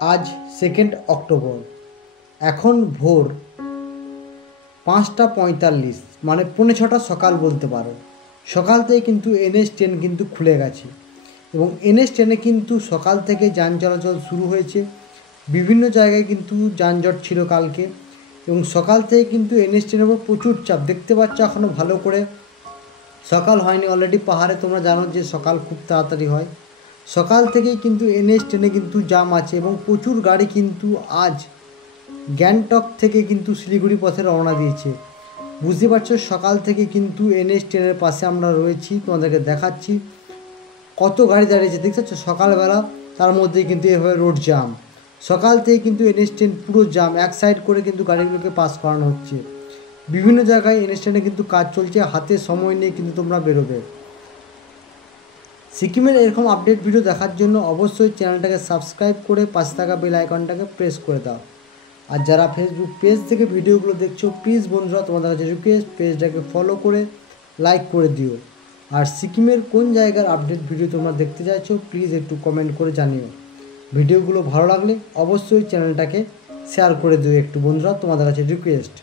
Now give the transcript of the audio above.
আজ 2 অক্টোবর। এখন ভোর 5:45, মানে 5:45 সকাল বলতে পারো। সকাল থেকে কিন্তু NH 10 কিন্তু খুলে গেছে এবং NH 10-এ কিন্তু সকাল থেকে যান চলাচল শুরু হয়েছে। বিভিন্ন জায়গায় কিন্তু যানজট ছিল কালকে এবং সকাল থেকে কিন্তু NH 10-এর উপর প্রচুর চাপ দেখতে পাচ্ছ। এখনও ভালো করে সকাল হয়নি, অলরেডি পাহাড়ে তোমরা জানো যে সকাল খুব তাড়াতাড়ি হয়। সকাল থেকেই কিন্তু NH 10-এ কিন্তু জাম আছে এবং প্রচুর গাড়ি কিন্তু আজ গ্যাংটক থেকে কিন্তু শিলিগুড়ি পথে রওনা দিয়েছে। বুঝতে পারছো, সকাল থেকে কিন্তু NH 10-এর পাশে আমরা রয়েছি, তোমাদেরকে দেখাচ্ছি কত গাড়ি দাঁড়িয়েছে। দেখতে পাচ্ছ সকালবেলা, তার মধ্যেই কিন্তু এভাবে রোড জাম। সকাল থেকে কিন্তু NH 10 পুরো জাম, এক সাইড করে কিন্তু গাড়িগুলোকে পাস করানো হচ্ছে। বিভিন্ন জায়গায় NH 10-এ কিন্তু কাজ চলছে, হাতে সময় নিয়ে কিন্তু তোমরা বেরোবে। সিকিমের এরকম আপডেট ভিডিও দেখার জন্য অবশ্যই চ্যানেলটাকে সাবস্ক্রাইব করে পাশে থাকা বেল আইকনটাকে প্রেস করে দাও। আর যারা ফেসবুক পেজ থেকে ভিডিওগুলো দেখছো, প্লিজ বন্ধুরা তোমাদের কাছে রিকোয়েস্ট, পেজটাকে ফলো করে লাইক করে দিও। আর সিকিমের কোন জায়গার আপডেট ভিডিও তোমরা দেখতে চাইছো প্লিজ একটু কমেন্ট করে জানিও। ভিডিওগুলো ভালো লাগলে অবশ্যই চ্যানেলটাকে শেয়ার করে দিও একটু বন্ধুরা, তোমাদের কাছে রিকোয়েস্ট।